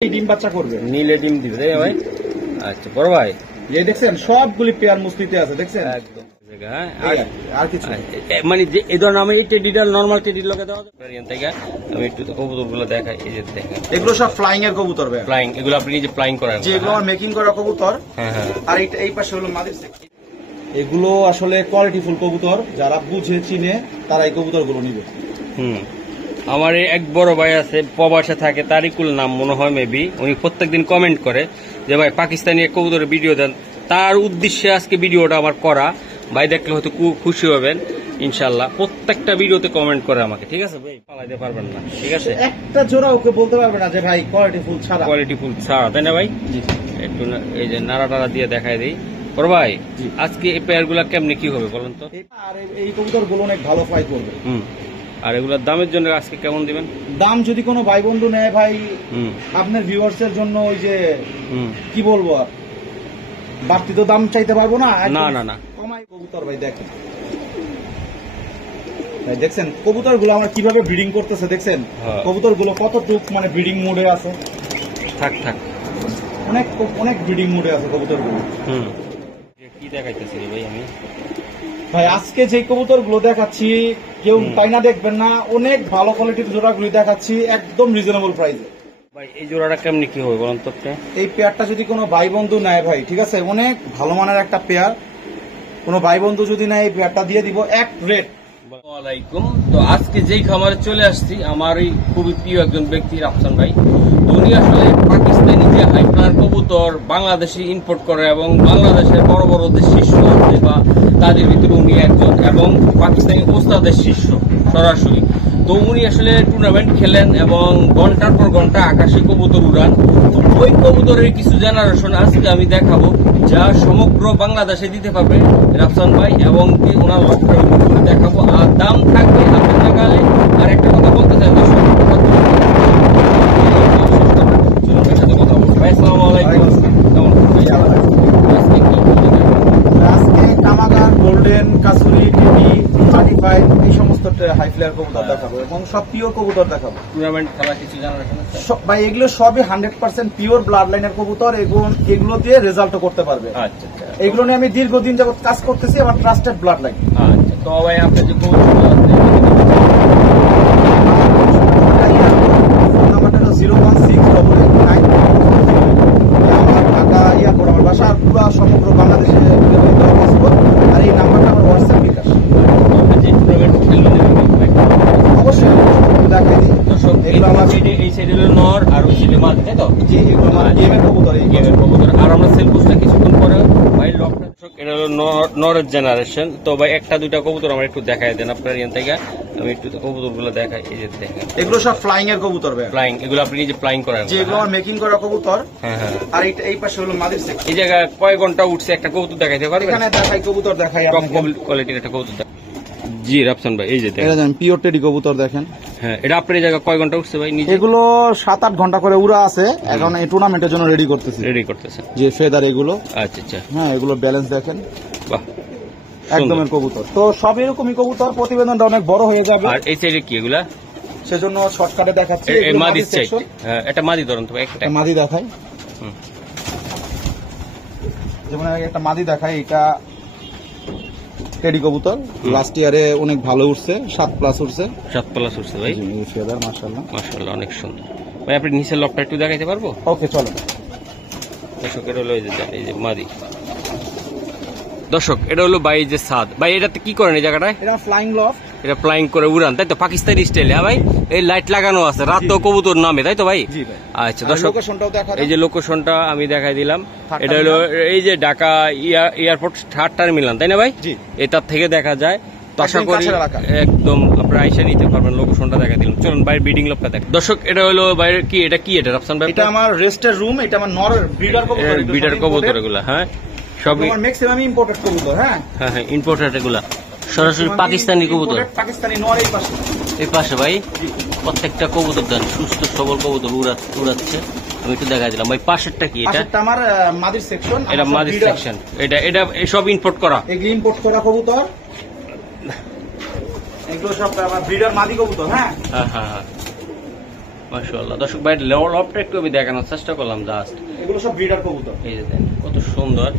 ডিম বাচ্চা করবে, নীলে ডিম দিবে তাই ভাই? আচ্ছা বড় ভাই, এই দেখছেন সবগুলি পেয়ার মুস্তিতে আছে, দেখছেন একদম আর কিছু মানে যে এই ধরনের আমি এই টেডিটা নরমাল টেডির লোকে দেওয়া থেকে আমি একটু কবুতর গুলো দেখাই। এই যে দেখেন এগুলো সব ফ্লাইং এর কবুতর, ফ্লাইং, এগুলো আপনি নিজে ফ্লাইং করেন, যেগুলো আমার মেকিং করা কবুতর। হ্যাঁ হ্যাঁ, আর এই পাশে হলো মাদির সেকশন। এগুলো আসলে কোয়ালিটি ফুল কবুতর, যারা বুঝে চিনে তারা এই কবুতর গুলো নিবে। আমার এক বড় ভাই আছে প্রবাসে থাকে, তারিকুল নাম মনে হয় মেবি, উনি প্রত্যেকদিন কমেন্ট করে যে ভাই পাকিস্তানি এক কবুতরের ভিডিও দেন। তার উদ্দেশ্যে আজকে ভিডিওটা আমার করা, ভাই দেখলে হয়তো খুশি হবেন ইনশাল্লাহ। প্রত্যেকটা ভিডিওতে কমেন্ট করে আমাকে, ঠিক আছে ভাই? পালাইতে পারবেন না, ঠিক আছে? একটা জোড়া ওকে বলতে পারবে না যে ভাই কোয়ালিটি ফুল ছাড়া, কোয়ালিটি ফুল ছাড়া, তাই না ভাই? একটু এই যে নাড়া টাড়া দিয়ে দেখাই দিই। বড় ভাই আজকে এই পেয়ার গুলা কেমনি কি হবে বলেন তো? আর এই কবুতর গুলো অনেক ভালো ফ্লাই করবে। আর এগুলোর দামের জন্য আজকে কেমন দিবেন দাম? যদি কোনো ভাই বন্ধু নেয় ভাই, আপনার ভিউয়ার্স এর জন্য ওই যে কি বলবো, আর বাড়তি তো দাম চাইতে পারবো না। না না না, কমাই কবুতর ভাই দেখেন, ভাই দেখছেন কবুতর গুলো আমার কিভাবে ব্রিডিং করতেছে, দেখছেন কবুতর গুলো কতটুক মানে ব্রিডিং মোডে আছে। থাক থাক, অনেক অনেক ব্রিডিং মোডে আছে কবুতর গুলো। কি দেখাইতেছি ভাই আমি? ভাই আজকে যে কবুতর গুলো দেখাচ্ছি কেউ তাই না দেখবেন না, অনেক ভালো কোয়ালিটির জোড়াগুলি দেখাচ্ছি একদম রিজনেবল প্রাইসে। ভাই এই জোড়াটা কেমনি কি হবে বলেন তো? এই পেয়ারটা যদি কোনো ভাই বন্ধু নেয় ভাই, ঠিক আছে, অনেক ভালো মানের একটা পেয়ার, কোনো ভাই বন্ধু যদি নেয় এই পেয়ারটা দিয়ে দিব এক রেট। আসসালামাইকুম। তো আজকে যেই খামারে চলে আসছি, আমার এই খুবই প্রিয় একজন ব্যক্তি রাফসান ভাই। উনি আসলে পাকিস্তানি যে হাইপ্লার কবুতর বাংলাদেশে ইম্পোর্ট করে এবং বাংলাদেশের বড় বড় যে শিষ্য আছে বা তাদের ভিতরে উনি একজন, এবং পাকিস্তানি ওস্তাদের শিষ্য সরাসরি। তো উনি আসলে টুর্নামেন্ট খেলেন এবং ঘন্টার পর ঘন্টা আকাশে কবুতর উড়ান। তো ওই কবুতরের কিছু জেনারেশন আজকে আমি দেখাবো, যা সমগ্র বাংলাদেশে দিতে পারবে রাফসান ভাই, এবং কি ওনার লক্ষ্য দেখাবো। আর দাম থাকবে আপনার নাগালে। আর একটা কথা বলতে চাই, দর্শক কথা বলবো ভাই। আসসালামু আলাইকুম। আজকে কামাগার, গোল্ডেন, কাসুরি, টিভি, 35 এই সমস্ত হাই ফ্লায়ার কবুতর দেখাবো এবং সব পিওর কবুতর দেখাবো। টুর্নামেন্ট খেলা কিছু জেনারেশন ভাই এগুলো সবই 100% পিওর ব্লাড লাইনের কবুতর, এগুলো দিয়ে রেজাল্টও করতে পারবে। আচ্ছা আচ্ছা, এগুলো নিয়ে আমি দীর্ঘদিন যাবত কাজ করতেছি, আমার ট্রাস্টেড ব্লাড লাইন। আচ্ছা, তো ভাই আপনি যে নাম্বারটা 01688 আমার ঢাকা ইয়ারপোর্ট, আমার বাসা পুরো সমগ্র বাংলাদেশে আর এই নাম্বারটা আমার হোয়াটসঅ্যাপ বিকাশ। অবশ্যই দেখাই দিই। এগুলো আমার এই সাইডে হলো নর আর ওই সাইডে মাছ, তাই তো? জি, এগুলো আমার গেমের কবুতর। এই গেমের কবুতর। আর আমরা সেল বুঝতে কিছুক্ষণ পরে ভাই লকটা, এটা হলো নরের জেনারেশন। তো ভাই একটা দুইটা কবুতর আমার একটু দেখাই দেন আপনার এখান থেকে, আমি একটু কবুতর গুলো দেখাই। এই যে দেখেন এগুলো সব ফ্লাইং এর কবুতর, ফ্লাইং, এগুলো আপনি নিজে ফ্লাইং করেন, যেগুলো আমার মেকিং করা কবুতর। হ্যাঁ হ্যাঁ। আর এই পাশে হলো মাদির সেকশন। এই জায়গায় কয় ঘন্টা উঠছে একটা কবুতর দেখাইতে পারবেন? এখানে দেখাই কবুতর, দেখাই টপ কোয়ালিটির একটা কবুতর। জি রাফসান ভাই, এই যে দেখেন পিওর টেডি কবুতর দেখেন। হ্যাঁ, এটা আপনার এই জায়গায় কয় ঘন্টা উঠছে ভাই? এগুলো 7-8 ঘন্টা করে উড়া আছে, এখন এই টুর্নামেন্টের জন্য রেডি করতেছে। যে ফেদার এগুলো। আচ্ছা আচ্ছা, হ্যাঁ এগুলো ব্যালেন্স দেখেন, বাহ একদমের কবুতর। তো সব এরকমই কবুতর, প্রতিবেদনটা অনেক বড় হয়ে যাবে। আর এই সাইডে কি এগুলা? সেজন্য শর্টকাটে দেখাচ্ছি। মাদি সাইড, হ্যাঁ এটা মাদি ধরুন তো ভাই, একটা মাদি দেখাই। যেমন একটা মাদি দেখাই, এটা টেডি কবুতর, লাস্ট ইয়ারে অনেক ভালো উঠছে, 7+ উঠছে। 7+ উঠছে ভাই, ফেদার মাশাআল্লাহ মাশাআল্লাহ, অনেক সুন্দর ভাই। আপনি নিচের লকটা একটু দেখাইতে পারবো? ওকে চলো। দর্শক এটা হলো এই যে মাদি। দর্শক এটা হলো ভাই যে ছাদ। ভাই এটাতে কি করেন এই জায়গাটায়? এটা ফ্লাইং লফট, এটা ফ্লাইং করে উড়ান, তাই তো? পাকিস্তানি স্টাইলে। হ্যাঁ ভাই, এই লাইট লাগানো আছে, রাতেও কবুতর নামে, তাই তো ভাই? আচ্ছা দর্শক, এই যে লোকেশনটা আমি দেখাই দিলাম। এটা হলো এই যে ঢাকা এয়ারপোর্ট 3rd টার্মিনাল, তাই না ভাই? এটার থেকে দেখা যায়। তো আশা করি একদম আপনারা আইসা নিতে পারবেন। লোকেশনটা দেখা দিলাম, চলুন বাইরে ব্রিডিং লকটা দেখ। দর্শক এটা হলো বাইরে কি, এটা রাফসান ভাই? এটা আমার রেস্টের রুম, এটা আমার নর ব্রিডার কবুতর এগুলা। হ্যাঁ সবই ম্যাক্সিমাম ইম্পোর্টেড কবুতর। হ্যাঁ হ্যাঁ ইম্পোর্টেড এগুলা, সরাসরি পাকিস্তানি কবুতর। পাকিস্তানি নর এই পাশে ভাই। প্রত্যেকটা কবুতর দেন সুস্থ সবল কবুতর উড়াচ্ছে। আমি একটু দেখা দিলাম ভাই। পাশেরটা কি? এটা আমার মাদির সেকশন। এটা মাদির সেকশন। এটা সব ইম্পোর্ট করা, এগুলো ইম্পোর্ট করা কবুতর। এগুলো সব আমার ব্রিডার মাদি কবুতর। হ্যাঁ হ্যাঁ হ্যাঁ, মাশাআল্লাহ। দর্শক ভাই লবটা একটু আমি দেখানোর চেষ্টা করলাম জাস্ট। এগুলো সব ব্রিডার কবুতর। এই যে দেখেন কত সুন্দর।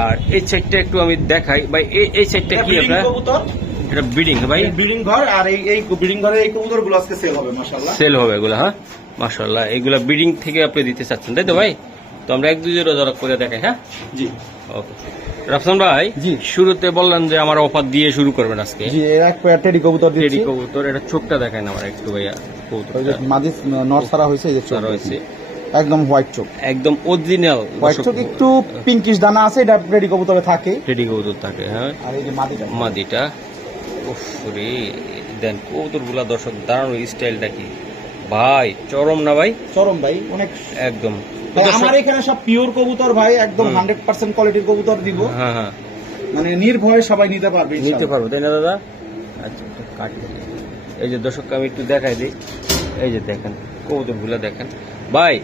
আর এই সাইডটা একটু আমি দেখাই ভাই, এই সাইডটা কি আপনার? কবুতর এটা ব্রিডিং ভাই, ব্রিডিং ঘর। আর এই ব্রিডিং ঘরে এই কবুতরগুলো আজকে সেল হবে মাশাআল্লাহ। সেল হবে এগুলা। হ্যাঁ মাশাআল্লাহ, এগুলা ব্রিডিং থেকে আপনি দিতে চাচ্ছেন তাই তো ভাই? তো আমরা এক দুই জোড়া জোড়া করে দেখাই। হ্যাঁ জি ওকে। রাফসান ভাই জি, শুরুতে বললেন যে আমার অফার দিয়ে শুরু করবেন আজকে। জি এক পেয়ার টেডি কবুতর টেডি দিচ্ছি। কবুতর, এটা চোখটা দেখায় না আমার একটু ভাইয়া। ওই যে মাদি নট সারা হয়েছে, এই যে চোখ রয়েছে একদম হোয়াইট চোখ, একদম অরিজিনাল হোয়াইট চোখ, একটু পিঙ্কিশ দানা আছে, এটা টেডি কবুতরে থাকে। টেডি কবুতর থাকে। হ্যাঁ আর এই যে মাদিটা, মাদিটা উফ রে দেন কবুতর গুলা দর্শক দাঁড়ানো স্টাইলটা কি ভাই, চরম না ভাই? চরম ভাই, অনেক একদম। ভাই, আমার এখানে সব পিওর কবুতর ভাই, একদম 100% কোয়ালিটির কবুতর দিব। হ্যাঁ হ্যাঁ, মানে নির্ভয়ে সবাই নিতে পারবে, নিতে পারবো তাই না দাদা? আচ্ছা একটু কাটি। এই যে দর্শক আমি একটু দেখাই দিই, এই যে দেখেন কবুতর গুলা দেখেন ভাই।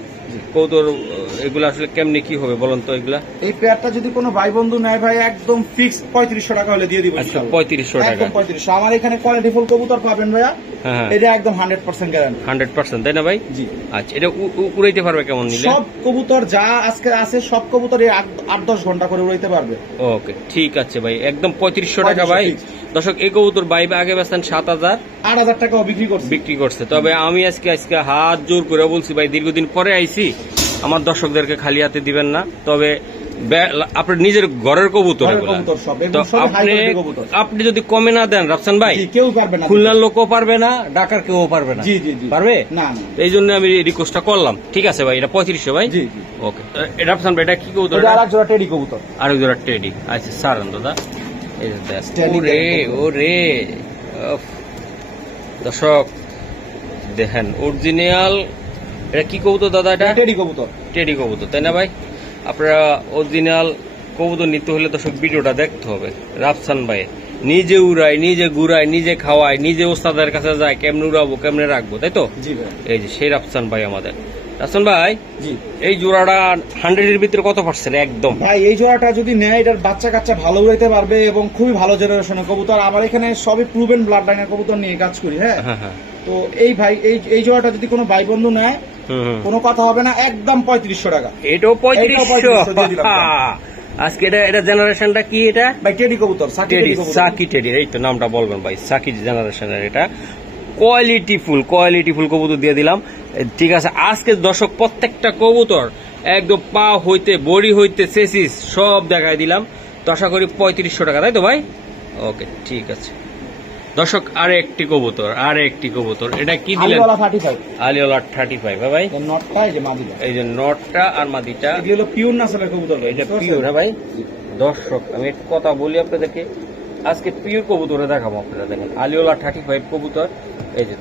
কবুতর এগুলা আসলে কেমনে কি হবে বলেন তো? এগুলা এই পেয়ারটা যদি কোনো ভাই বন্ধু নেয় ভাই, একদম ফিক্সড 3500 টাকা হলে দিয়ে দিব। আচ্ছা 3500 টাকা, একদম 3500। আমার এখানে কোয়ালিটি ফুল কবুতর পাবেন ভাইয়া, হ্যাঁ এটা একদম 100% গ্যারান্টি। 100% তাই না ভাই? জি। আচ্ছা এটা উড়াইতে পারবে কেমন নিলে? সব কবুতর যা আজকে আছে সব কবুতর 8-10 ঘন্টা করে উড়াইতে পারবে। ওকে ঠিক আছে ভাই, একদম 3500 টাকা ভাই। 3500 দর্শক এই কবুতর ভাই আগে বেচতেন 7000, 8000 টাকাও বিক্রি করছে। তবে আমি আজকে হাত জোর করে বলছি ভাই, দীর্ঘদিন পরে আইছি, আমার দর্শকদেরকে খালি হাতে দিবেন না। তবে আপনার নিজের ঘরের কবুতর এগুলা। তো আপনি যদি কমে না দেন রাফসান ভাই, কেউ পারবে না, খুলনার লোকও পারবে না, ঢাকার কেউ পারবে না। জি জি জি, পারবে না। এই জন্য আমি রিকোয়েস্টটা করলাম। ঠিক আছে ভাই, এটা 3500 ভাই। জি জি ওকে। রাফসান ভাই এটা কি কবুতর? এটা আরেক জোড়া টেডি কবুতর। আরেক জোড়া টেডি। আচ্ছা সারান দাদা, এই যে দেখ ওরে ওরে উফ। দর্শক দেখেন অরিজিনাল, এটা কি কবুতর দাদা? এটা টেডি কবুতর। টেডি কবুতর তাই না ভাই? আপনারা অরিজিনাল কবুতর নিতে হলে দর্শক ভিডিওটা দেখতে হবে। রাফসান ভাই নিজে উড়ায়, নিজে ঘুরায়, নিজে খাওয়ায়, নিজে ওস্তাদের কাছে যায়, কেমনে উড়াবো কেমনে রাখবো, তাই তো? জি ভাই। এই যে সেই রাফসান ভাই আমাদের। রাফসান ভাই জি, এই জোড়াটা 100 এর ভিতরে কত পার্সেন্ট? একদম ভাই এই জোড়াটা যদি নেয়, এটার বাচ্চা কাচ্চা ভালো উড়াইতে পারবে এবং খুবই ভালো জেনারেশনের কবুতর। আমার এখানে সবই প্রুভেন ব্লাড লাইনের কবুতর নিয়ে কাজ করি। হ্যাঁ হ্যাঁ হ্যাঁ। তো এই ভাই এই জোড়াটা যদি কোনো ভাই বন্ধু নেয়, কোনো কথা হবে না, একদম 3500 টাকা। এটাও 3500 দিয়ে দিলাম। আজকে এটা জেনারেশনটা কি? এটা ভাই টেডি কবুতর, সাকি টেডি, এই তো নামটা বলবেন ভাই, সাকি জেনারেশনের। এটা কোয়ালিটি ফুল কবুতর দিয়ে দিলাম। ঠিক আছে, আজকে দর্শক প্রত্যেকটা কবুতর একদম পা হইতে বডি হইতে সেসিস সব দেখাই দিলাম। তো আশা করি 3500 টাকা, তাই তো ভাই? ওকে ঠিক আছে। দর্শক আরে একটি কবুতর, এটা কি দিলেন? আলিওলা 35 ভাই। নটটা এই যে মাদিটা, এই যে নটটা আর মাদিটা, এগুলো হলো পিওর নাসলের কবুতর। এটা পিওর। হ্যাঁ ভাই। দর্শক আমি একটা কথা বলি আপনাদেরকে, আজকে পিওর কবুতরে দেখাবো আপনারা। দেখেন আলিওলা 35 কবুতর, এই যে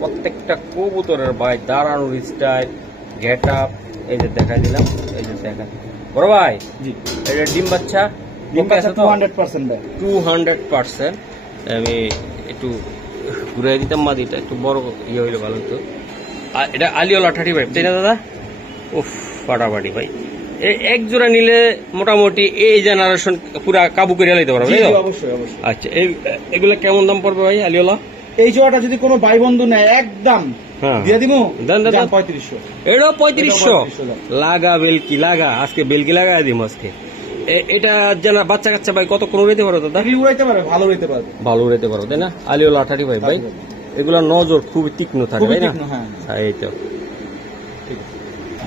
প্রত্যেকটা কবুতরের ভাই দাঁড়ানোর স্টাইল, গেট আপ, এই যে দেখাই দিলাম। এই যে দেখেন বড় ভাই, জি এটা ডিম বাচ্চা 200% ভাই, 200%। আমি একটু ঘুরাই দিতাম মাদিটা, একটু বড় ইয়ে হইলে ভালো হতো। এটা আলিওলা 35 তাই না দাদা? উফ ফাটাফাটি ভাই। এক জোড়া নিলে মোটামুটি এই জেনারেশন পুরা কাবু করে লাইতে পারবে। অবশ্যই অবশ্যই। আচ্ছা এগুলা কেমন দাম পড়বে ভাই আলিওলা? এই জোড়াটা যদি কোনো ভাই বন্ধু নেয়, একদম দিয়ে দিব 3500। এটা 3500 লাগা বেলকি লাগা, আজকে বেলকি লাগাই দিব আজকে। এটা জানা বাচ্চা কাচ্চা ভাই কত কোন উড়াইতে পারো দাদা? উড়াইতে পারবে, ভালো উড়াইতে পারবে তাই না? আলিওলা 35 ভাই, এগুলা নজর খুবই তীক্ষ্ণ থাকে তাই না? হ্যাঁ এই তো।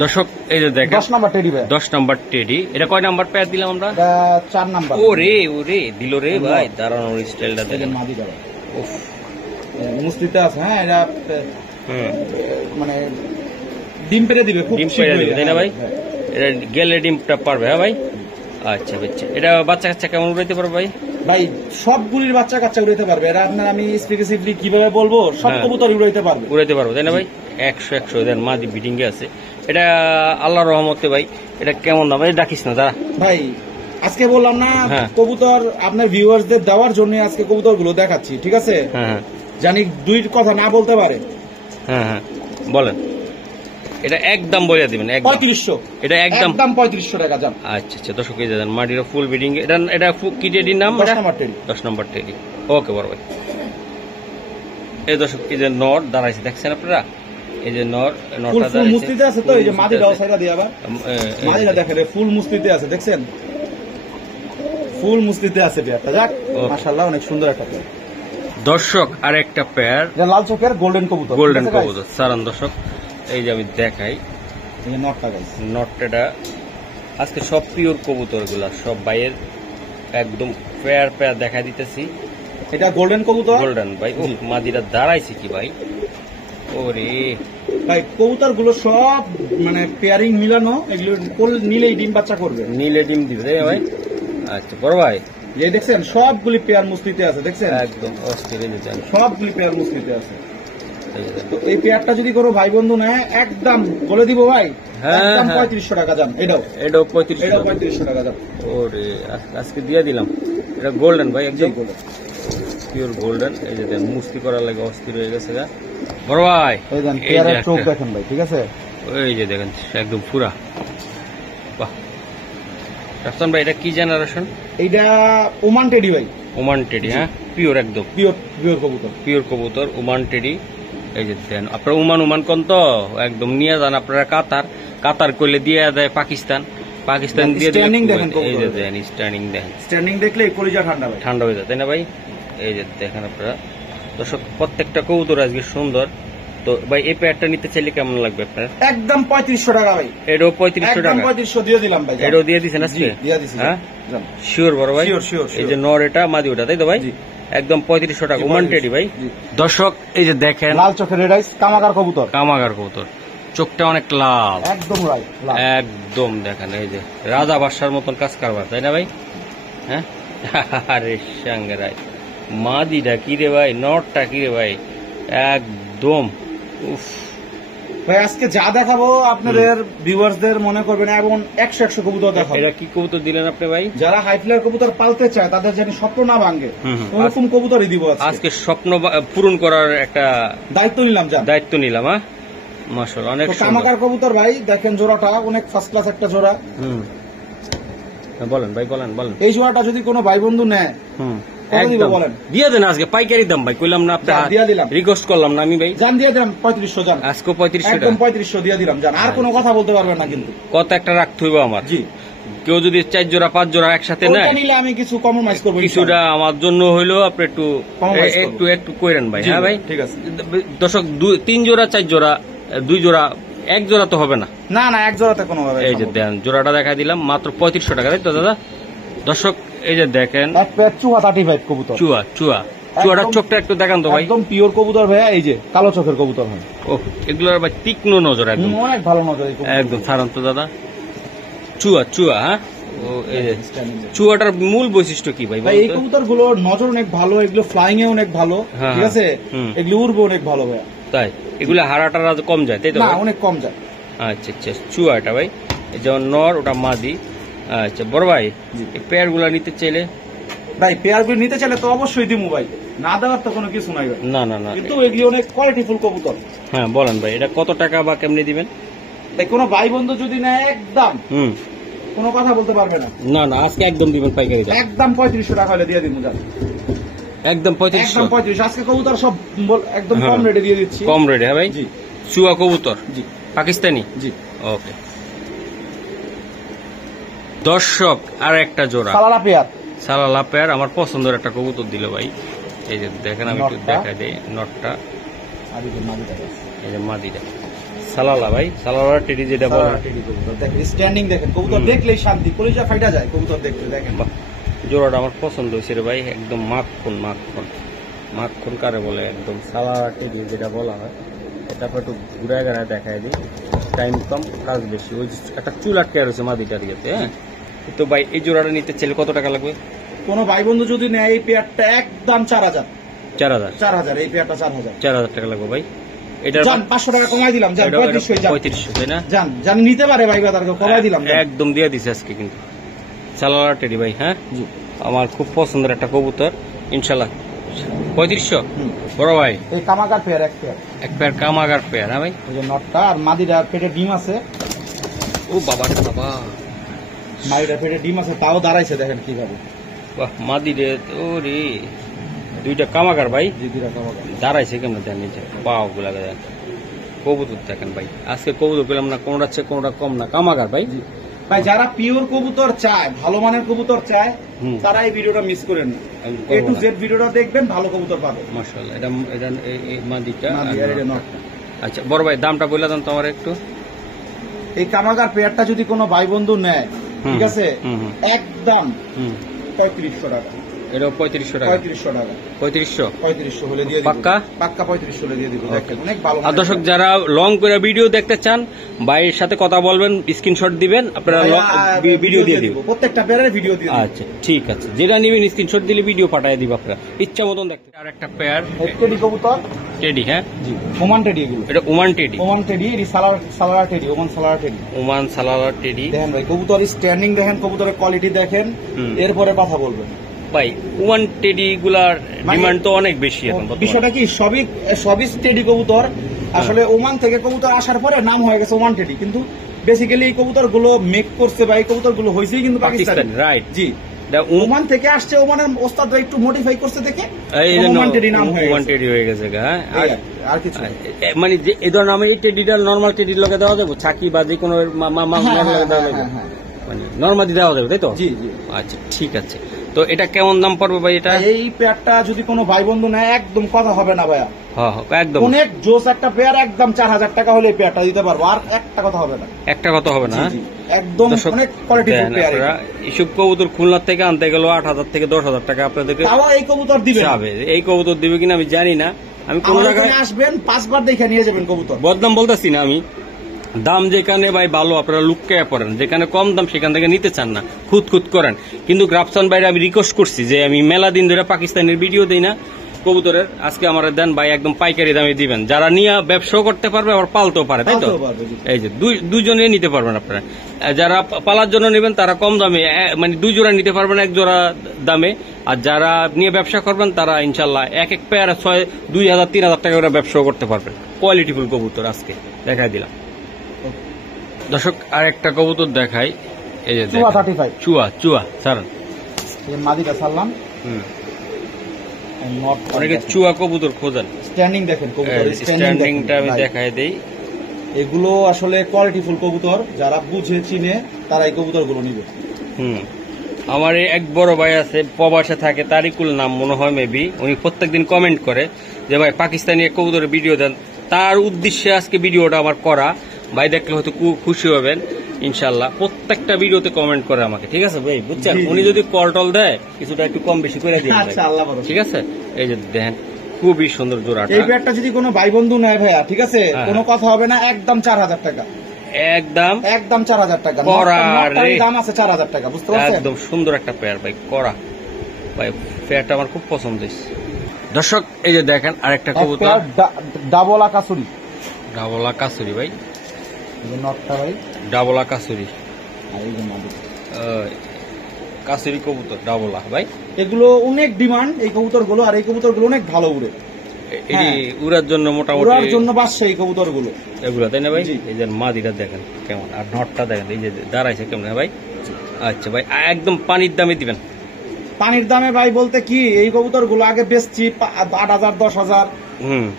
দর্শক এই যে দেখেন 10 নাম্বার টেডি ভাই, 10 নাম্বার টেডি। এটা কয় নাম্বার পেয়ার দিলাম আমরা? 4 নাম্বার। ওরে দিল রে ভাই, দাঁড়ানোর স্টাইলটা দেখেন। মাদিটা উফ মুস্তিতে আছে। হ্যাঁ এটা মানে ডিম পেড়ে দিবে, খুব ডিম পেড়ে দিবে তাই না ভাই? এটা গেলে ডিমটা পারবে। হ্যাঁ ভাই। আচ্ছা বাচ্চা, এটা বাচ্চা কাচ্চা কেমন উড়াইতে পারবে ভাই? ভাই সবগুলির বাচ্চা কাচ্চা উড়াইতে পারবে। এটা আপনার আমি স্পেসিফিকলি কিভাবে বলবো, সব কবুতর উড়াইতে পারবে তাই না ভাই? 100 দেন মাদি বিডিং এ আছে। এটা আল্লাহর রহমতে ভাই। এটা কেমন দাম? এটা ডাকিস না দাঁড়া ভাই, আজকে বললাম না কবুতর আপনার ভিউয়ার্সদের দেওয়ার জন্য আজকে কবুতর গুলো দেখাচ্ছি। ঠিক আছে, জানি দুই কথা না বলতে পারে। বলেন। এটা একদম বলে দিবেন, 3500। এটা একদম 3500 টাকা যান। আচ্ছা দর্শক এই জানেন মাটির ফুল বিডিং। এটা কি টেডির নাম? 10 নাম্বার টেডি। ওকে বড় ভাই। এই দর্শক এই যে নট দাঁড়াইছে দেখছেন আপনারা, এই যে নর ফুল নরটা ফুল মুস্তিতে আছে তো, এই যে মাদিটাও সাইডা দিয়ে আবার এই মাদিটা দেখেন ফুল মুস্তিতে আছে, দেখছেন ফুল মুস্তিতে আছে পেয়ারটা। যাক মাশাআল্লাহ অনেক সুন্দর একটা পেয়ার। দর্শক আর একটা পেয়ার এটা লাল চোখের গোল্ডেন কবুতর, গোল্ডেন ঠিক আছে guys? কবুতর সারান দর্শক, এই যে আমি দেখাই এই যে নটটা গাইস, নটটা আজকে সব পিওর কবুতর গুলা সব বাইয়ের একদম পেয়ার পেয়ার দেখা দিতেছি। এটা গোল্ডেন কবুতর গোল্ডেন ভাই, ও মাদিরা দাঁড়াইছে কি ভাই, ওরে ভাই কবুতর গুলো সব মানে পেয়ারিং মিলানো, এগুলো নিলেই ডিম বাচ্চা করবে, নীলে ডিম দিবে তাই না ভাই? আচ্ছা বড় ভাই এই দেখছেন সবগুলি পেয়ার মুস্তিতে আছে, দেখছেন একদম অস্থির এই যে দেন, সবগুলি পেয়ার মুস্তিতে আছে। এই যে দেন। তো এই পেয়ারটা যদি কোনো ভাই বন্ধু নেয় একদম বলে দিব ভাই, হ্যাঁ, একদম হ্যাঁ। 3500 টাকা যান, এটাও এটাও 35 এটাও 3500 টাকা যান। ওরে আজকে দিয়ে দিলাম। এটা গোল্ডেন ভাই, জি একদম বলে পিওর গোল্ডেন। এই যে দেন মুস্তি করার লাগে অস্থির হয়ে গেছে গা বড় ভাই। এই দেন এই যে পেয়ারের চোখ একটা- দেখেন ভাই, ঠিক আছে ওই যে দেখেন একদম পুরা, বাহ। রাফসান ভাই এটা কি জেনারেশন? এইটা ওমান টেডি ভাই, ওমান টেডি, হ্যাঁ পিওর একদম পিওর পিওর কবুতর। পিওর কবুতর ওমান টেডি। এই যে দেন আপনারা ওমান কোন তো একদম নিয়ে যান আপনারা, কাতার করলে দিয়ে দেয় পাকিস্তান দিয়ে দিলে Standing কুয়েত। দেখেন এই যে কবুতরের। দেন স্ট্যান্ডিং দেখেন, স্ট্যান্ডিং দেখলে কলিজা ঠান্ডা ভাই। ঠান্ডা হয়ে যায় তাই না ভাই? এই যে দেখেন আপনারা দর্শক প্রত্যেকটা কবুতর আজকে সুন্দর। তো ভাই এই পেয়ারটা নিতে চাইলে কেমন লাগবে আপনার? একদম 3500 টাকা ভাই, এটাও 3500 একদম টাকা, 3500 দিয়ে দিলাম ভাই। এটাও দিয়ে দিছেন আজকে? জি, দিয়ে দিছি হ্যাঁ যান। শিওর বড় ভাই? Sure, sure, এই sure. যে নর এটা মাদি ওটা তাই তো ভাই? জি। একদম 3500 টাকা জি, ওমান 3500 টেডি ভাই। জি। দর্শক এই যে দেখেন লাল চোখের রেড আইস কামাগার কবুতর, কামাগার কবুতর, চোখটা অনেক লাল, একদম রাইট লাল। একদম দেখেন এই যে রাজা বাদশার মতন কাজ কারবার তাই না ভাই? হ্যাঁ আরে সাঙ্গেরাই মাদিটা কি রে ভাই, নটটা কি রে ভাই, একদম উফ। ভাই আজকে যা দেখাবো আপনাদের ভিউয়ার্সদের মনে করবেন এবং 100 কবুতর দেখাবো। এটা কি কবুতর দিলেন আপনি ভাই? যারা হাই ফ্লায়ার কবুতর পালতে চায় তাদের যেন স্বপ্ন না ভাঙে, হুম, হুম। ওরকম কবুতরই দিব আজকে। আজকে স্বপ্ন পূরণ করার একটা দায়িত্ব নিলাম যান। দায়িত্ব নিলাম। হ্যাঁ মাশাআল্লাহ অনেক তো সুন্দর। কামাগার কবুতর ভাই দেখেন জোড়াটা অনেক ফার্স্ট ক্লাস একটা জোড়া। হুম বলেন ভাই, বলেন। এই জোড়াটা যদি কোনো ভাই বন্ধু নেয় হুম কত দিব একদম বলেন? দিয়ে দেন আজকে পাইকারি দাম ভাই, কইলাম না যা, দিয়ে দিলাম। আপনি রিকোয়েস্ট করলাম না আমি ভাই, জান দিয়ে দিলাম 3500 জান, আজকে 3500 একদম টাকা 3500 দিয়ে দিলাম জান। আর কোনো কথা বলতে পারবেন না কিন্তু। কত একটা রাখতে হইব আমার। জি, কেউ যদি 4 জোড়া 5 জোড়া একসাথে নেয় ওইটা নিলে আমি কিছু কম্প্রোমাইজ করব কিছুটা আমার জন্য হইলো আপনি একটু Compromise করবো। একটু কইরেন ভাই। জি হ্যাঁ ভাই ঠিক আছে। দর্শক 3 জোড়া 4 জোড়া 2 জোড়া 1 জোড়া তো হবে না। না না এক জোড়াতে কোনো ভাবে এই যে দেন জোড়াটা দেখা দিলাম মাত্র 3500 টাকা তাই তো দাদা? দর্শক এই যে দেখেন এক পেয়ার চুয়া 35 কবুতর, চুয়াটার চোখটা একটু দেখান তো ভাই। একদম পিওর কবুতর ভাইয়া, এই যে কালো চোখের কবুতর হয়। ও এগুলোর ভাই তীক্ষ্ণ নজর একদম, অনেক ভালো নজর এই কবুতর। একদম ছাড়ান তো দাদা। চুয়া হ্যাঁ, ও এই যে চুয়াটার মূল বৈশিষ্ট্য কি ভাই ভাই এই বলতো? কবুতর গুলোর নজর অনেক ভালো, এগুলো ফ্লাইং এ অনেক ভালো, হ্যাঁ, ঠিক আছে হুম। এগুলো উড়বে অনেক ভালো ভাইয়া। তাই এগুলো হারাটারা কম যায় তাই তো না ভাই? অনেক কম যায়। আচ্ছা চুয়া এটা ভাই, এই যেমন নর ওটা মাদি। আচ্ছা বড় ভাই জি। এই পেয়ার গুলা নিতে চাইলে? ভাই পেয়ার গুলো নিতে চাইলে তো অবশ্যই দিমু ভাই, না দেওয়ার তো কোনো কিছু নাই ভাই। না কিন্তু এগুলি অনেক কোয়ালিটিফুল কবুতর। হ্যাঁ বলেন ভাই এটা কত টাকা বা কেমনি দিবেন? ভাই কোনো ভাই বন্ধু যদি নেয় একদম হুম কোনো কথা বলতে পারবে না, না আজকে একদম দিবেন পাইকারি দাম, একদম 3500 টাকা হলে দিয়ে দিমু জান, একদম 3500 একদম 3500। আজকে কবুতর সব একদম হ্যাঁ। কম রেটে দিয়ে দিচ্ছি। কম রেটে। হ্যাঁ ভাই জি চুয়া কবুতর জি পাকিস্তানি। জি। ওকে দর্শক আর একটা জোড়া সালালা পেয়ার, সালালা পেয়ার আমার পছন্দের একটা কবুতর দিল ভাই। এই যে দেখেন আমি একটু নটটা। দেখা দেই নটটা, আর এই যে মাদিটা আছে। এই যে মাদিটা সালালা ভাই, সালালা টেডি যেটা বলে। সালালা টেডি কবুতর দেখেন, স্ট্যান্ডিং দেখেন, কবুতর দেখলেই শান্তি, কলিজা ফাইটা যায় কবুতর দেখতে। দেখেন বাহ, জোড়াটা আমার পছন্দ হয়েছে রে ভাই, একদম মাখন কারে বলে একদম সালালা টেডি যেটা বলা হয়। তারপর একটু ঘুরে ঘুরে দেখায় দিই, টাইম কম কাজ বেশি। ওই যে একটা চুল আটকে রয়েছে মাদিটার ইয়েতে। হ্যাঁ তো ভাই এই জোড়াটা নিতে চাইলে কত টাকা লাগবে? কোনো ভাই বন্ধু যদি নেয় এই পেয়ারটা একদম 4000, 4000 এই পেয়ারটা 4000 4000 টাকা লাগবে ভাই। এটার জান 500 টাকা কমাই দিলাম জান, 3500 জান 3500 তাই না? জান জান নিতে পারে ভাই বাজারকে কমাই দিলাম জান। একদম দিয়ে দিছে আজকে কিন্তু সালালা টেডি ভাই। হ্যাঁ জি আমার খুব পছন্দের একটা কবুতর, ইনশাল্লাহ 3500। হুম। বড় ভাই এই কামাগার পেয়ার এক পেয়ার, এক পেয়ার কামাগার পেয়ার। হ্যাঁ ভাই ওই যে নটটা আর মাদিটা পেটে ডিম আছে, ও বাবা মাদিটা পেটে ডিম আছে, তাও দাঁড়াইছে দেখেন কিভাবে। বাহ মাদি রে ও রে, দুইটা কামাগার ভাই জি দুইটা কামাগার। দাঁড়াইছে কেমন দেন নিচে পাও গুলা দেন কবুতর দেখেন ভাই, আজকে কবুতর পেলাম না, কোনটা চেয়ে কোনটা কম না, কামাগার ভাই। ভাই যারা পিওর কবুতর চায়, ভালো মানের কবুতর চায়, তারা এই ভিডিওটা মিস করেন না। A to Z ভিডিওটা দেখবেন, ভালো কবুতর পাবেন। মাশাআল্লাহ। এটা এই মাদিটা। এটা নটটা। আচ্ছা বড় ভাই, দামটা বলে দেন তো আমার একটু। এই কামাগার পেয়ারটা যদি কোনো ভাই বন্ধু নেয়, ঠিক আছে, একদম 3500 টাকা। এটা 3500 টাকা। 3500 টাকা। 3500 হলে দিয়ে দিব। পাক্কা? পাক্কা 3500 হলে দিয়ে দিব। দেখেন অনেক ভালো। আর দর্শক যারা লং করে ভিডিও দেখতে চান, ভাইয়ের সাথে কথা বলবেন, স্ক্রিনশট দিবেন, আপনারা ভিডিও দিয়ে দিব। প্রত্যেকটা পেয়ারের ভিডিও দিয়ে দিব। আচ্ছা ঠিক আছে, যেটা নেবেন স্ক্রিনশট দিলে ভিডিও পাঠিয়ে দিব আপনারা ইচ্ছা মতন দেখতে। আর একটা পেয়ার টেডি কবুতর। টেডি, হ্যাঁ জি, ওমান টেডি এগুলো। এটা ওমান টেডি। ওমান টেডি, এটি সালারা টেডি, ওমান সালারা টেডি। ওমান সালারা টেডি। দেখেন ভাই কবুতর স্ট্যান্ডিং দেখেন, কবুতরের কোয়ালিটি দেখেন, এরপরে কথা বলবেন। ভাই ওমান টেডি গুলার ডিমান্ড তো অনেক বেশি এখন। বিষয়টা কি, সবই টেডি কবুতর। আসলে ওমান থেকে কবুতর আসার পরে নাম হয়ে গেছে ওমান টেডি, কিন্তু বেসিক্যালি এই কবুতর গুলো মেক করছে বা এই কবুতর গুলো হয়েছেই কিন্তু পাকিস্তানি। রাইট, জি। ওমান থেকে আসছে, ওমানের ওস্তাদরা একটু মডিফাই করছে দেখে ওমান টেডি নাম হয়ে গেছে। আর কিছু মানে এই ধরনের আমি এই টেডিটা নরমাল টেডির লগে দেওয়া যাবে, ছাকি বা যে কোনো লগে দেওয়া যাবে, মানে নরমালি দেওয়া যাবে, তাই তো? জি জি। আচ্ছা ঠিক আছে। তো এটা কেমন দাম পড়বে ভাই? এটা এই পেয়ারটা যদি কোনো ভাই বন্ধু নেয়, একদম কথা হবে না ভাইয়া। হ্যাঁ একদম অনেক জোস একটা পেয়ার, একদম 4000 টাকা হলে এই পেয়ারটা দিতে পারবো, আর একটা কথা হবে না। একটা কথা হবে না, একদম অনেক কোয়ালিটিফুল পেয়ার। এইসব কবুতর খুলনা থেকে আনতে গেল 8000 থেকে 10000 টাকা আপনাদেরকে। তাও এই কবুতর দিবে? এই কবুতর দিবে কিনা আমি জানি না। আমি কোন জায়গায় আসবেন, 5 বার দেখে নিয়ে যাবেন কবুতর। বদনাম বলতেছি না আমি, দাম যেখানে ভাই ভালো আপনারা লুককে পড়েন, যেখানে কম দাম সেখান থেকে নিতে চান না, খুদ করেন। কিন্তু রাফসান ভাইরা আমি রিকোয়েস্ট করছি যে আমি মেলা দিন ধরে পাকিস্তানের ভিডিও দেই না কবুতরের, আজকে আমার দেন ভাই, একদম পাইকারি দামে দিবেন। যারা নিয়ে ব্যবসাও করতে পারবে, আবার পালতেও পারে, তাই তো? এই যে দুজনে নিতে পারবেন আপনারা। যারা পালার জন্য নেবেন তারা কম দামে, মানে 2 জোড়া নিতে পারবেন 1 জোড়া দামে। আর যারা নিয়ে ব্যবসা করবেন তারা ইনশাল্লাহ এক পেয়ার 2000-3000 টাকা করে ব্যবসাও করতে পারবেন। কোয়ালিটিফুল কবুতর আজকে দেখাই দিলাম। দর্শক আর একটা কবুতর দেখাই, এই যে চুয়া সারান মাদিটা সারলাম। অনেকে চুয়া কবুতর খোঁজেন, স্ট্যান্ডিং দেখেন কবুতর, স্ট্যান্ডিংটা আমি দেখাই দেই। এগুলো আসলে কোয়ালিটিফুল কবুতর, যারা বুঝে চিনে তারা এই কবুতর গুলো নিবে। আমার এক বড় ভাই আছে, প্রবাসে থাকে, তারিকুল নাম মনে হয় মেবি, উনি প্রত্যেকদিন কমেন্ট করে যে ভাই পাকিস্তানি এক কবুতরের ভিডিও দেন। তার উদ্দেশ্যে আজকে ভিডিওটা আমার করা। ভাই দেখলে হয়তো খুশি হবেন ইনশাল্লাহ। প্রত্যেকটা ভিডিওতে কমেন্ট করে আমাকে, ঠিক আছে ভাই, বুঝছেন? উনি যদি কল টল দেয় কিছুটা একটু কম বেশি করে দিয়ে, ঠিক আছে? এই যে দেখেন খুবই সুন্দর জোড়াটা। এই পেয়ারটা যদি কোনো ভাই বন্ধু নেয় ভাইয়া, ঠিক আছে, কোনো কথা হবে না, একদম 4000 টাকা। একদম 4000 টাকা। দাম আছে 4000 টাকা, বুঝতে পারছেন? একদম সুন্দর একটা পেয়ার ভাই, করা ভাই, পেয়ারটা আমার খুব পছন্দ হয়েছে। দর্শক এই যে দেখেন আরেকটা কবুতর, ডাবল আকাশুরি। ডাবল আকাশুরি ভাই, নটটা ভাই ডাবল আকাশুরি, কাশুরি কবুতর ডাবল ভাই। এগুলো অনেক ডিমান্ড এই কবুতর গুলো, আর এই কবুতর গুলো অনেক ভালো উড়ে। উড়ার জন্য মোটামুটি উড়ার জন্য বাসছে এই কবুতর গুলো, এগুলো, তাই না ভাই? এই যে মাদিটা দেখেন কেমন, আর নটটা দেখেন এই যে দাঁড়াইছে কেমন ভাই। আচ্ছা ভাই, একদম পানির দামে দিবেন। পানির দামে ভাই বলতে কি, এই কবুতর গুলো আগে বেচছি 8000, 10000,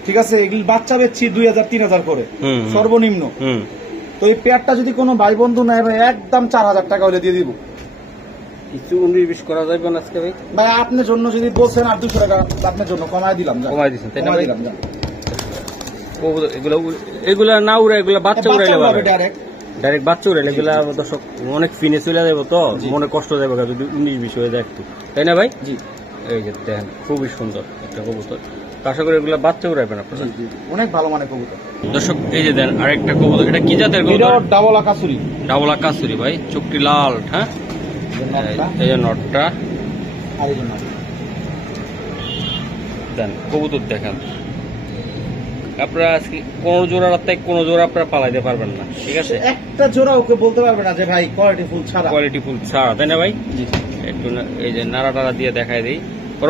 ঠিক আছে, এগুলো বাচ্চা বেচছি 2000, 3000 করে সর্বনিম্ন। তো এই পেয়ারটা যদি কোনো ভাই বন্ধু নেয় ভাই, একদম 4000 টাকা হলে দিয়ে দিব। কিছু 19-20 করা যাবে না আজকে ভাই? ভাই আপনার জন্য যদি বলছেন আর 200 টাকা আপনার জন্য কমায় দিলাম। কমায় দিচ্ছেন, তাই না ভাই? এগুলা না উড়ে, এগুলা বাচ্চা উড়াইলে ডাইরেক্ট বাচ্চা উড়াইলে এগুলা দর্শক অনেক ফিনে চলে যাবো, তো মনে কষ্ট যাবে যদি 19-20 হয়ে যায় একটু, তাই না ভাই? জি। এই যে দেখেন খুবই সুন্দর একটা কবুতর, আশা করি এগুলা বাচ্চা উড়াইবেন আপনারা, অনেক ভালো মানে কবুতর। দর্শক এই যে দেন আরেকটা কবুতর, এটা কি জাতের কবুতর? ডাবল আকাশুরি। ডাবল আকাশুরি ভাই, চোখটি লাল। হ্যাঁ, এই যে নটটা, দেন কবুতর দেখেন। আপনারা আজকে কোন জোড়া রাতে কোন জোড়া আপনারা পালাইতে পারবেন না, ঠিক আছে? একটা জোড়া ওকে বলতে পারবে না যে ভাই কোয়ালিটিফুল ছাড়া, তাই না ভাই? একটু এই যে নাড়া টাড়া দিয়ে দেখাই দিই।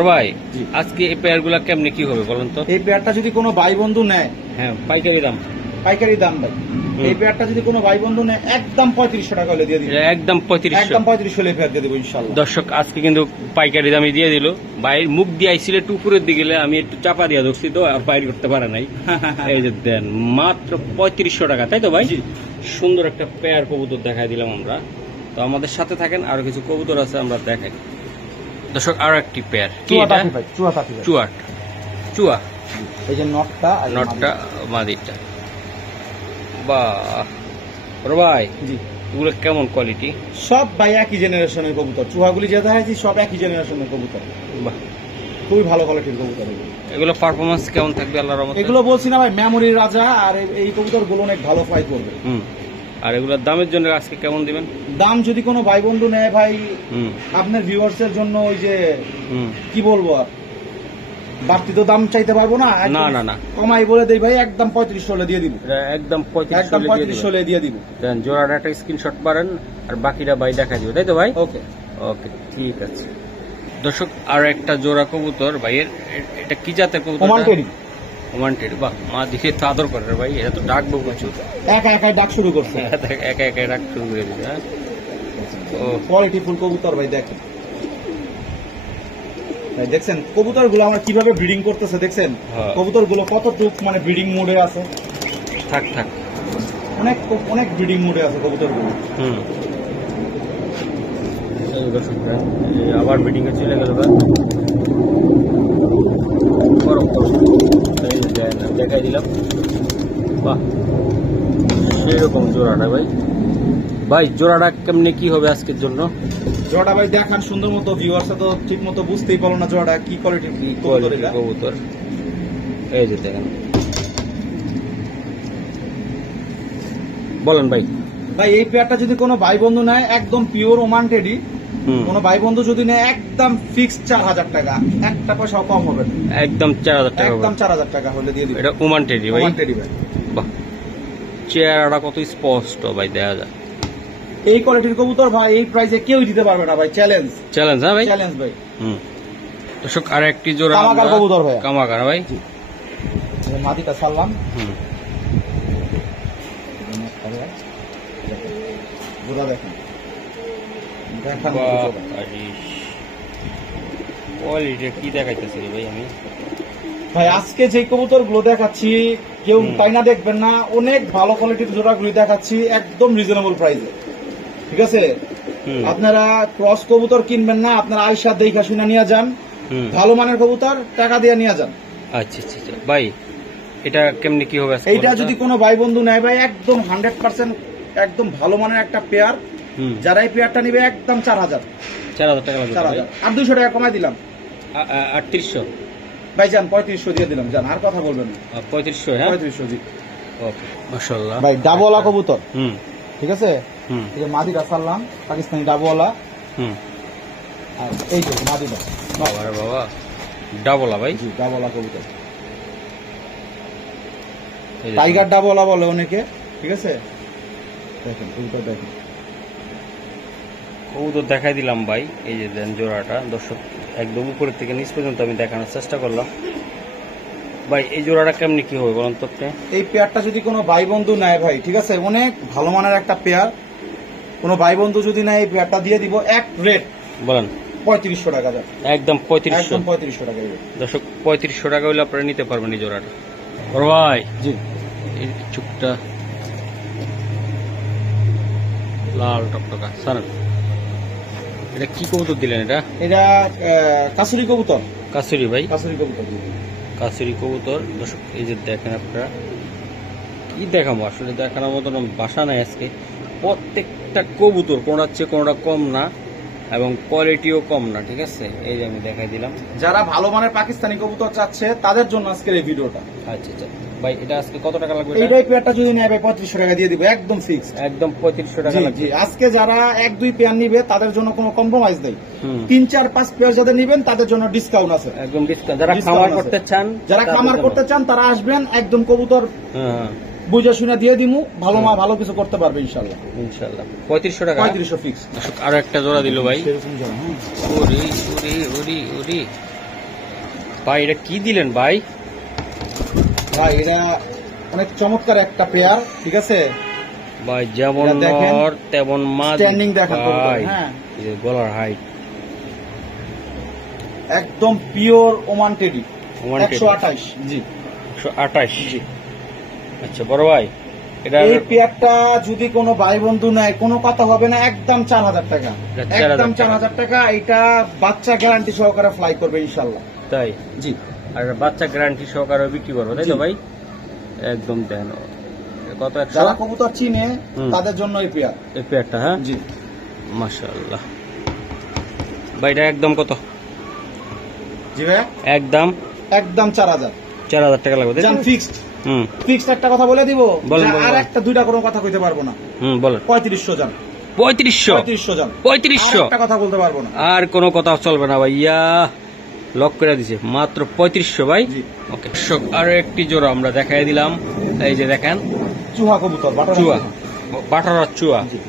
ভাই আজকে এই পেয়ার গুলা কেমনি কি হবে বলেন তো? এই পেয়ারটা যদি কোনো ভাই বন্ধু নেয়, হ্যাঁ পাইকারি দাম, পাইকারি দাম ভাই। এই পেয়ারটা যদি কোনো ভাই বন্ধু নেয় একদম 3500 টাকা হলে দিয়ে দিব, একদম 3500, একদম 3500 হলে পেয়ার দিয়ে দেবো ইনশাল্লাহ। দর্শক আজকে কিন্তু পাইকারি দামে দিয়ে দিল ভাই। মুখ দিয়ে আইছিল একটু উপরের দিকে, আমি একটু চাপা দিয়ে ধরছি তো আর বাইর করতে পারে নাই। এই যে দেন মাত্র 3500 টাকা, তাই তো ভাই? সুন্দর একটা পেয়ার কবুতর দেখাই দিলাম আমরা। তো আমাদের সাথে থাকেন, আরো কিছু কবুতর আছে আমরা দেখাই। দর্শক আরো একটি পেয়ার, কি এটা? চুয়া, চুয়া। এই যে নটটা মাদিরটা। বাহ ভাই, জি এগুলো কেমন কোয়ালিটি? সব ভাই একই জেনারেশনের কবুতর, চুহাগুলি যে দেখাচ্ছি সব একই জেনারেশনের কবুতর। বাহ, খুবই ভালো কোয়ালিটির কবুতর। এগুলো পারফরমেন্স কেমন থাকবে আল্লাহর রহমতে? এগুলো বলছি না ভাই, মেমোরির রাজা। আর এই কবুতর গুলো অনেক ভালো ফ্লাই করবে। আর এগুলোর দামের জন্য আজকে কেমন দিবেন দাম? যদি কোনো ভাই বন্ধু নেয় ভাই, আপনার ভিউয়ার্স এর জন্য ওই যে কি বলবো, বাড়তি তো দাম চাইতে পারবো না, না কমাই বলে দেই ভাই, একদম 3500 হলে দিয়ে দিব, একদম 3500 হলে দিয়ে দিব। দেন জোড়াটা একটা স্ক্রিনশট মারেন আর বাকিটা ভাই দেখা দিবে, তাই তো ভাই? ওকে ওকে, ঠিক আছে। দর্শক আর একটা জোড়া কবুতর ভাইয়ের, এটা কি জাতের কবুতর? Oman teddy. বাহ, মা দিকে তো আদর করে ভাই, এটা তো ডাকবো প্রচুর, একা একা ডাক শুরু করছে, একা একা ডাক শুরু করে দিবে। হ্যাঁ, কোয়ালিটি ফুল কবুতর ভাই। দেখেন ভাই, দেখছেন কবুতর গুলো আমরা কিভাবে ব্রিডিং করতেছে, দেখছেন কবুতর গুলো কতটুক মানে ব্রিডিং মোডে আছে। থাক অনেক অনেক ব্রিডিং মোডে আছে কবুতর গুলো। আবার ব্রিডিং এ চলে গেল, দেখাই দিলাম। বাহ, সেরকম জোড়াটা ভাই। ভাই জোড়াটা কেমনে কি হবে আজকের জন্য? জোড়াটা ভাই দেখান সুন্দর মতো, ভিউয়ার্স তো ঠিক মতো বুঝতেই পারলো না জোড়াটা কি কোয়ালিটির কবুতর। এই যে দেখেন, বলেন ভাই। ভাই এই পেয়ারটা যদি কোনো ভাই বন্ধু নেয় একদম পিওর ওমান টেডি, কোনো ভাই বন্ধু যদি নেয় একদম ফিক্স 4000 টাকা, একটা পয়সাও কম হবে না, একদম 4000 টাকা, একদম 4000 টাকা হলে দিয়ে দিব। এটা ওমান টেডি ভাই। ওমান টেডি ভাই। বাহ, চেহারাটা কত স্পষ্ট ভাই, দেখা যায়। এই কোয়ালিটির কবুতর ভাই এই প্রাইসে কেউ দিতে পারবে না ভাই, চ্যালেঞ্জ। হ্যাঁ ভাই, চ্যালেঞ্জ ভাই। দর্শক আর একটি জোড়া কামাগার কবুতর ভাই, কামাগার ভাই। মাটিটা ছাড়লাম, জোড়া দেখেন, কোয়ালিটি কি দেখাইতেছি ভাই আমি? ভাই আজকে যে কবুতর গুলো দেখাচ্ছি কেউ তাই না দেখবেন না, অনেক ভালো কোয়ালিটির জোড়াগুলি দেখাচ্ছি একদম রিজনেবল প্রাইসে, ঠিক আছে? আপনারা ক্রস কবুতর কিনবেন না, আপনারা আয়সা দেখা শুনে নিয়ে যান, ভালো মানের কবুতর টাকা দিয়ে নিয়ে যান। আচ্ছা ভাই, এটা কেমনি কি হবে? এইটা যদি কোনো ভাই বন্ধু নেয় ভাই একদম 100% একদম ভালো মানের একটা পেয়ার, যারা এই পেয়ারটা নিবে একদম 4000 টাকা লাগবে। 4000 আর 200 টাকা কমাই দিলাম, 3800 ভাই যান 3500 দিয়ে দিলাম, যান আর কথা বলবেন না। 3500, হ্যাঁ 3500 জি। ওকে, মাশাআল্লাহ ভাই ডাবওয়ালা কবুতর, ঠিক আছে? এই যে মাদিরা সাল্লাম, পাকিস্তানি ডাবওয়ালা, আর এই যে মাদিরা। বাবা ডাবওয়ালা ভাই, জি ডাবওয়ালা কবুতর, টাইগার ডাবওয়ালা বলে অনেকে, ঠিক আছে? দেখেন কবুতর, দেখেন কবুতর দেখাই দিলাম ভাই। এই যে দেন জোড়াটা, দর্শক একদম উপরের থেকে নিচ পর্যন্ত আমি দেখানোর চেষ্টা করলাম ভাই। এই জোড়াটা কেমনি কি হবে বলুন তো? এই পেয়ারটা যদি কোনো ভাই বন্ধু নেয় ভাই, ঠিক আছে, অনেক ভালো মানের একটা পেয়ার, কোনো ভাই বন্ধু যদি নেয় এই পেয়ারটা দিয়ে দিব এক রেট, বলেন 3500 টাকা, একদম 3500 টাকা। দর্শক 3500 টাকা হলে আপনারা নিতে পারবেন এই জোড়াটা। ভাই জি, এই চুপটা লাল টকটকা স্যার, এটা কি কবুতর দিলেন? এটা কাসুরি কবুতর। কাসুরি ভাই, কাসুরি কবুতর, কাসুরি কবুতর। দর্শক এই যে দেখেন, আপনারা কি দেখাবো, আসলে দেখানোর মতন বাসা নাই আজকে। প্রত্যেকটা কবুতর কোনটার চেয়ে কোনটা কম না এবং কোয়ালিটিও কম না, ঠিক আছে? এই যে আমি দেখাই দিলাম। যারা ভালো মানের পাকিস্তানি কবুতর চাচ্ছে তাদের জন্য আজকের এই ভিডিওটা। আচ্ছা ভাই, এটা আজকে কত টাকা লাগবে? এইটাই পেয়ারটা যদি নেয় ভাই 3500 টাকা দিয়ে দিব, একদম ফিক্স, একদম 3500 টাকা লাগবে। জি, আজকে যারা 1-2 পেয়ার নিবে তাদের জন্য কোনো কম্প্রোমাইজ নেই। 3-4-5 পেয়ার যাদের নিবেন তাদের জন্য ডিসকাউন্ট আছে, একদম ডিসকাউন্ট। যারা খামার করতে চান, তারা আসবেন, একদম কবুতর বুঝে শুনে দিয়ে দিমু, ভালো কিছু করতে পারবে ইনশাআল্লাহ। 3500 টাকা, 3500 ফিক্স। আর একটা জোড়া দিল ভাই। ভাই এটা কি দিলেন ভাই? ভাই এটা অনেক চমৎকার একটা পেয়ার, ঠিক আছে ভাই যেমন এটা দেখেন, নর তেমন মাদি স্ট্যান্ডিং দেখেন কবুতর, ভাই। হ্যাঁ এই যে গলার হাইট একদম পিওর ওমান টেডি, ওমান টেডি। 128, জি 128। জি। আচ্ছা বড় ভাই, এটা এই পেয়ারটা যদি কোনো ভাই বন্ধু নেয় কোনো কথা হবে না, একদম 4000 টাকা, এটা 4000 একদম টাকা। 4000 টাকা। এটা বাচ্চা গ্যারান্টি সহকারে ফ্লাই করবে ইনশাল্লাহ। তাই? জি আর বাচ্চা গ্যারান্টি সহকারে বিক্রি করবো, তাই তো জি। ভাই? একদম দেন কত, 100? যারা কবুতর চিনে হুম। তাদের জন্য এই পেয়ার। এই পেয়ারটা, হ্যাঁ জি মাশাআল্লাহ। ভাই এটা একদম কত? জি ভাই, একদম একদম 4000 4000 টাকা লাগবে, তাই জান তো? ফিক্সড। হুম ফিক্সড একটা কথা বলে দিব, বলেন, যে বলেন, আর বলেন। একটা দুইটা কোনো কথা কইতে পারবো না। বলেন। 3500 জান, 3500? 3500 জান, 3500? আর একটা কথা বলতে পারবো না। আর কোনো কথা চলবে না ভাইয়া, লক করে দিছে মাত্র 3500 ভাই। জি। ওকে দর্শক, আরো একটি জোড়া আমরা দেখাই দিলাম। এই যে দেখেন চুহা কবুতর, বাটার চুয়া, বাটারার চুয়া, জি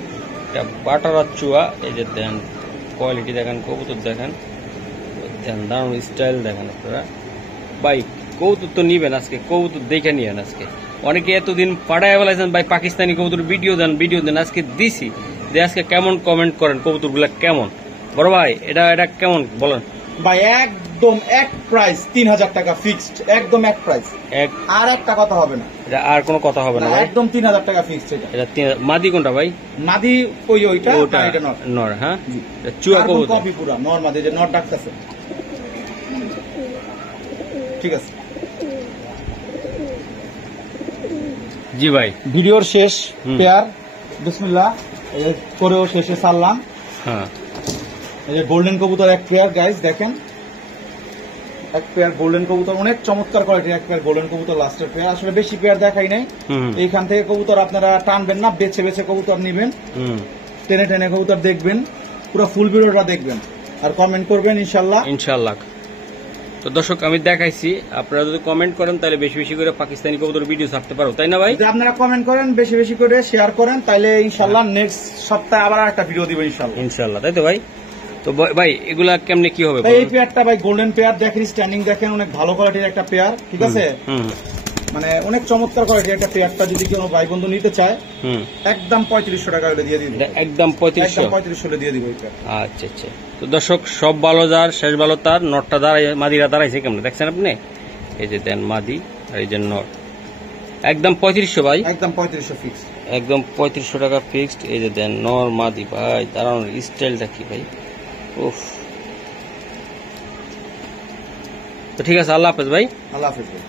এটা বাটারার চুয়া। এই যে দেন কোয়ালিটি দেখেন, কবুতর দেখেন, দেন দারুণ স্টাইল দেখেন আপনারা। ভাই কবুতর তো নিবেন আজকে, কবুতর দেখে নিয়েন আজকে। অনেকে এতদিন পাঠায় বেলাইছেন ভাই পাকিস্তানি কবুতর ভিডিও দেন, আজকে দিছি যে আজকে কেমন কমেন্ট করেন, কবুতর গুলা কেমন। বড় ভাই এটা কেমন বলেন? ভাই একদম এক প্রাইস, 3000 টাকা ফিক্সড, একদম এক প্রাইস, এক, আর একটা কথা হবে না, এটা আর কোনো কথা হবে না না, ভাই। একদম 3000 টাকা ফিক্সড। এটা এটা মাদি কোনটা ভাই? মাদি ওইটা, ওটা আর এটা নর। নর, হ্যাঁ জি। এটা চুয়া কার্বন কবুতর। কপি পুরা নর মাদি, যে নর ডাকতেছে, ঠিক আছে। জি ভাই। ভিডিওর শেষ হুম। পেয়ার, বিসমিল্লাহ করেও শেষে সারলাম। হ্যাঁ এই যে গোল্ডেন কবুতর এক পেয়ার, গাইস দেখেন, এক পেয়ার গোল্ডেন কবুতর, অনেক চমৎকার কোয়ালিটির এক পেয়ার গোল্ডেন কবুতর, লাস্টের পেয়ার। আসলে বেশি পেয়ার দেখাই নাই, হুম এইখান থেকে কবুতর আপনারা টানবেন না, বেছে বেছে কবুতর নিবেন, হুম টেনে টেনে কবুতর দেখবেন, পুরো ফুল ভিডিওটা দেখবেন আর কমেন্ট করবেন ইনশাল্লাহ। ইনশাআল্লাহ। তো দর্শক আমি দেখাইছি, আপনারা যদি কমেন্ট করেন তাহলে বেশি বেশি করে পাকিস্তানি কবুতর ভিডিও ছাড়তে পারো, তাই না ভাই? যদি আপনারা কমেন্ট করেন, বেশি বেশি করে শেয়ার করেন, তাহলে ইনশাল্লাহ নেক্সট সপ্তাহে আবার একটা ভিডিও দিব ইনশাল্লাহ। ইনশাআল্লাহ, তাই তো ভাই? তো ভাই এগুলা কেমনে কি হবে? তাই এই পেয়ারটা ভাই গোল্ডেন পেয়ার দেখেন, স্ট্যান্ডিং দেখেন, অনেক ভালো কোয়ালিটির একটা পেয়ার, ঠিক আছে, হুম মানে অনেক চমৎকার কোয়ালিটির একটা পেয়ারটা যদি কোনো ভাই বন্ধু নিতে চায়, হুম একদম 3500 টাকা হলে দিয়ে দিব, এটা একদম 3500? একদম 3500 হলে দিয়ে দিব এই পেয়ার। আচ্ছা আচ্ছা। তো দর্শক সব ভালো যার শেষ ভালো তার, নটটা দাঁড়াই, মাদিরা দাঁড়াইছে কেমন দেখছেন আপনি? এই যে দেন মাদি আর এই যে নট, একদম 3500 ভাই, একদম 3500 ফিক্স। একদম 3500 টাকা ফিক্সড। এই যে দেন নর মাদি ভাই, দাঁড়ানোর স্টাইলটা কি ভাই, উফ। তো ঠিক আছে, আল্লাহ হাফেজ ভাই। আল্লাহ হাফেজ ভাই।